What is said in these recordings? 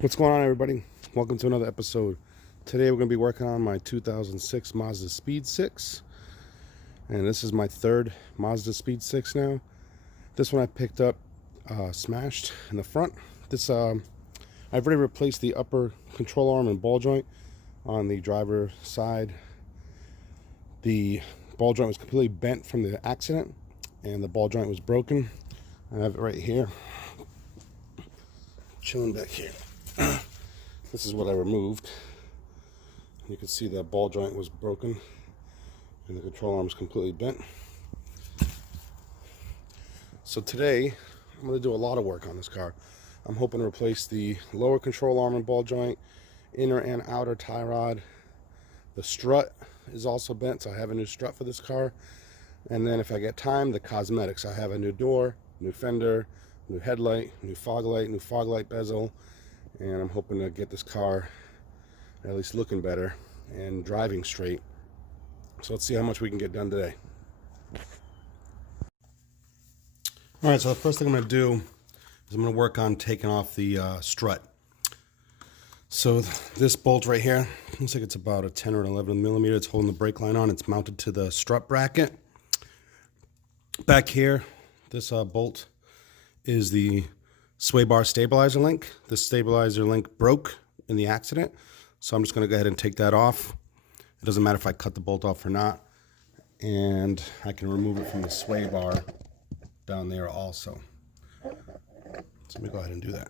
What's going on, everybody? Welcome to another episode. Today we're going to be working on my 2006 Mazdaspeed 6, and this is my third Mazdaspeed 6 now. This one I picked up smashed in the front. I've already replaced the upper control arm and ball joint on the driver side. The ball joint was completely bent from the accident, and the ball joint was broken. I have it right here, chilling back here. This is what I removed. You can see the ball joint was broken and the control arm is completely bent. So today I'm going to do a lot of work on this car. I'm hoping to replace the lower control arm and ball joint, inner and outer tie rod. The strut is also bent, so I have a new strut for this car. And then if I get time, the cosmetics. I have a new door, new fender, new headlight, new fog light bezel. And I'm hoping to get this car at least looking better and driving straight. So let's see how much we can get done today. All right, so the first thing I'm going to do is I'm going to work on taking off the strut. So this bolt right here, looks like it's about a 10 or 11 millimeter. It's holding the brake line on. It's mounted to the strut bracket. Back here, this bolt is the sway bar stabilizer link. The stabilizer link broke in the accident, so I'm just going to go ahead and take that off. It doesn't matter if I cut the bolt off or not, and I can remove it from the sway bar down there also. So let me go ahead and do that.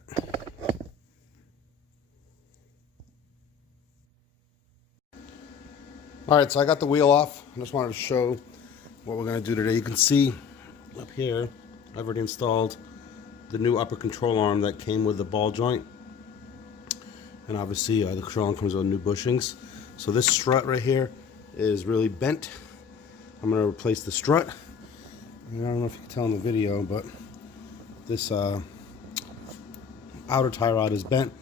All right, so I got the wheel off. I just wanted to show what we're going to do today. You can see up here, I've already installed the new upper control arm that came with the ball joint, and obviously the control arm comes with new bushings. So this strut right here is really bent. I'm going to replace the strut. And I don't know if you can tell in the video, but this outer tie rod is bent.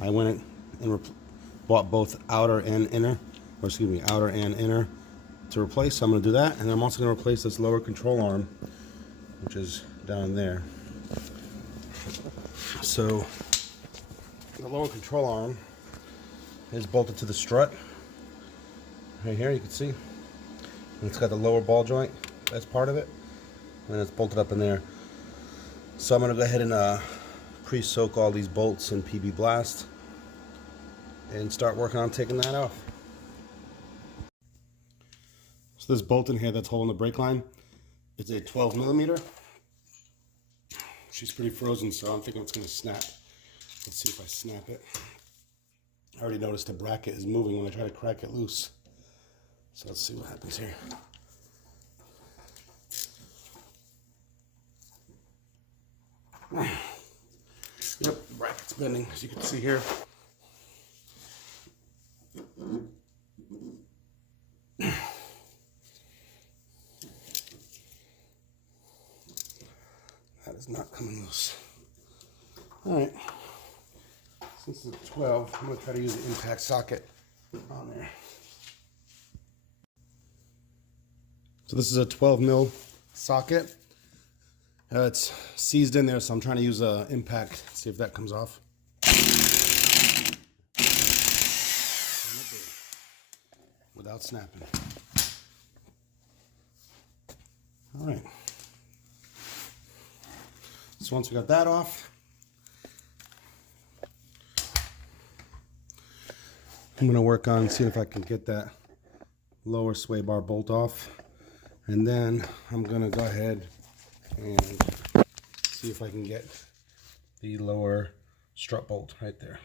I went and bought both outer and inner, outer and inner to replace. So I'm going to do that, and I'm also going to replace this lower control arm, which is down there. So the lower control arm is bolted to the strut right here. You can see, and it's got the lower ball joint as part of it, and it's bolted up in there. So I'm going to go ahead and pre-soak all these bolts in PB Blast and start working on taking that off. So this bolt in here that's holding the brake line, it's a 12 millimeter. She's pretty frozen, so I'm thinking it's going to snap. Let's see if I snap it. I already noticed the bracket is moving when I try to crack it loose. So let's see what happens here. Yep, the bracket's bending, as you can see here. That is not coming loose. Alright, since it's 12, I'm going to try to use the impact socket on there. So this is a 12 mil socket. It's seized in there, so I'm trying to use an impact, see if that comes off. Without snapping. Alright. So once we got that off, I'm going to work on seeing if I can get that lower sway bar bolt off. And then I'm going to go ahead and see if I can get the lower strut bolt right there.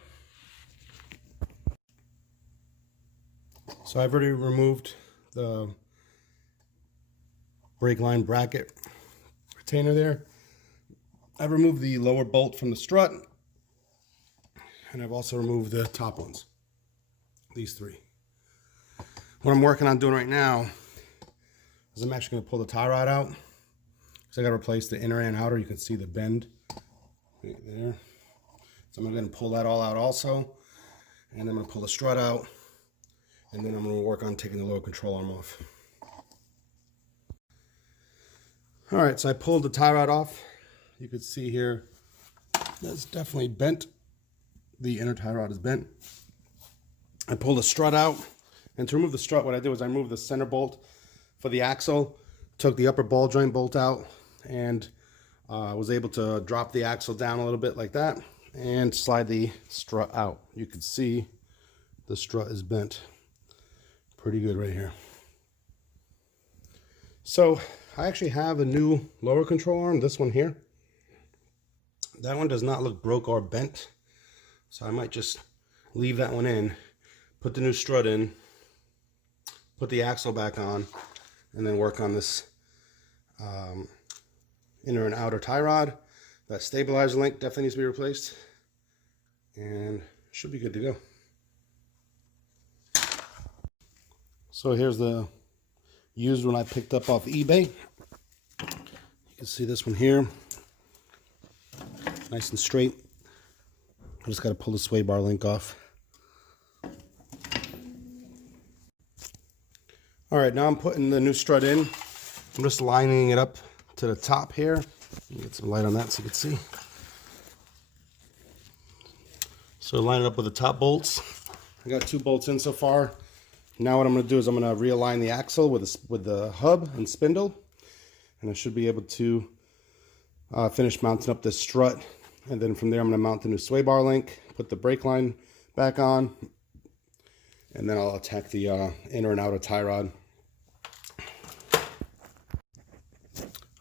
So I've already removed the brake line bracket retainer there. I've removed the lower bolt from the strut, and I've also removed the top ones, these three. What I'm working on doing right now is I'm actually going to pull the tie rod out, because I got to replace the inner and outer. You can see the bend right there. So I'm going to pull that all out also, and I'm going to pull the strut out, and then I'm going to work on taking the lower control arm off. All right, so I pulled the tie rod off. You can see here that's definitely bent the inner tie rod is bent. I pulled the strut out, and to remove the strut, what I did was I removed the center bolt for the axle, took the upper ball joint bolt out, and was able to drop the axle down a little bit like that and slide the strut out. You can see the strut is bent pretty good right here. So I actually have a new lower control arm, this one here. That one does not look broke or bent, so I might just leave that one in, put the new strut in, put the axle back on, and then work on this inner and outer tie rod. That stabilizer link definitely needs to be replaced, and should be good to go. So here's the used one I picked up off eBay. You can see this one here, nice and straight. I just got to pull the sway bar link off. All right, now I'm putting the new strut in. I'm just lining it up to the top here. Get some light on that so you can see. So line it up with the top bolts. I got 2 bolts in so far. Now what I'm going to do is I'm going to realign the axle with the hub and spindle, and I should be able to finish mounting up this strut. And then from there I'm going to mount the new sway bar link, put the brake line back on, and then I'll attack the inner and outer tie rod.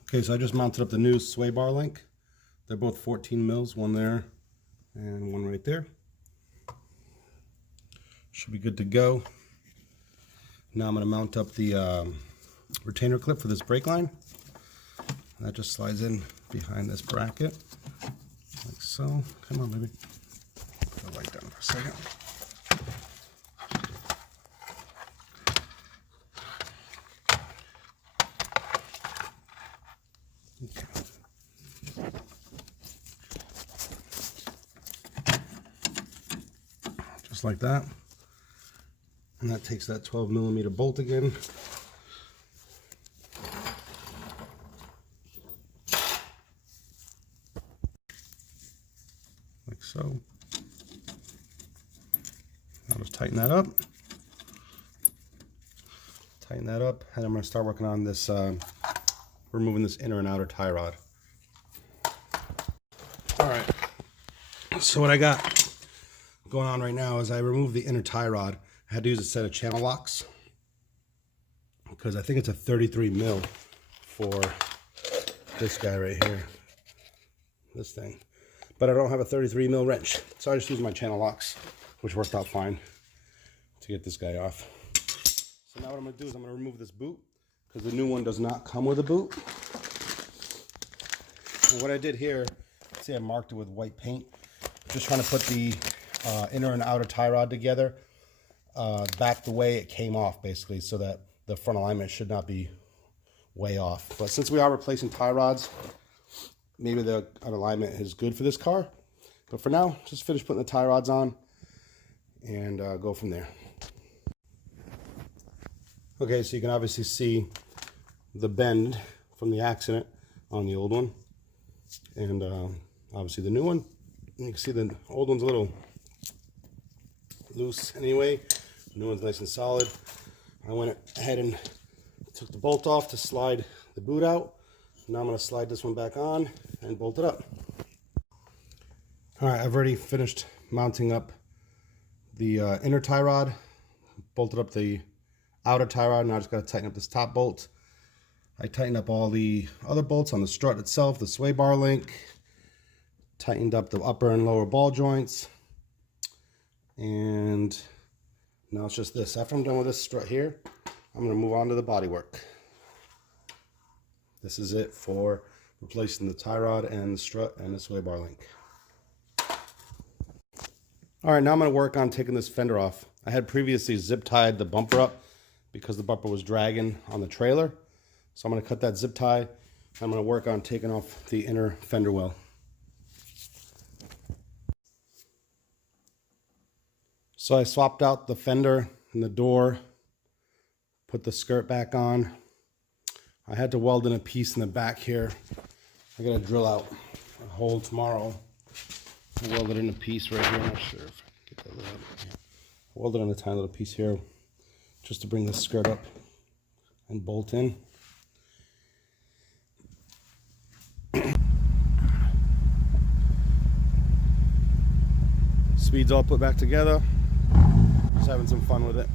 Okay, so I just mounted up the new sway bar link. They're both 14 mils, one there and one right there. Should be good to go. Now I'm going to mount up the retainer clip for this brake line. That just slides in behind this bracket, like so. Come on, baby. Put the light down for a second. Okay. Just like that. And that takes that 12mm bolt again. Like so. I'll just tighten that up. Tighten that up, and I'm going to start working on this, removing this inner and outer tie rod. Alright, so what I got going on right now is I removed the inner tie rod. I had to use a set of channel locks because I think it's a 33 mil for this guy right here, this thing. But I don't have a 33 mil wrench, so I just used my channel locks, which worked out fine to get this guy off. So now what I'm going to do is I'm going to remove this boot because the new one does not come with a boot. And what I did here, see I marked it with white paint, just trying to put the inner and outer tie rod together. Back the way it came off, basically, so that the front alignment should not be way off. But since we are replacing tie rods, maybe the alignment is good for this car. But for now, just finish putting the tie rods on and go from there. Okay, so you can obviously see the bend from the accident on the old one, and obviously the new one. You can see the old one's a little loose anyway. The new one's nice and solid. I went ahead and took the bolt off to slide the boot out. Now I'm going to slide this one back on and bolt it up. Alright, I've already finished mounting up the inner tie rod, bolted up the outer tie rod. Now I just got to tighten up this top bolt. I tightened up all the other bolts on the strut itself, the sway bar link, tightened up the upper and lower ball joints, and now it's just this. After I'm done with this strut here, I'm going to move on to the body work. This is it for replacing the tie rod and the strut and the sway bar link. Alright, now I'm going to work on taking this fender off. I had previously zip tied the bumper up because the bumper was dragging on the trailer. So I'm going to cut that zip tie. I'm going to work on taking off the inner fender well. So I swapped out the fender and the door, put the skirt back on. I had to weld in a piece in the back here. I got to drill out a hole tomorrow Weld it in a piece right here. I'm not sure if I can get that little. Weld it in a tiny little piece here, just to bring the skirt up and bolt in. Speed's all put back together. Just having some fun with it.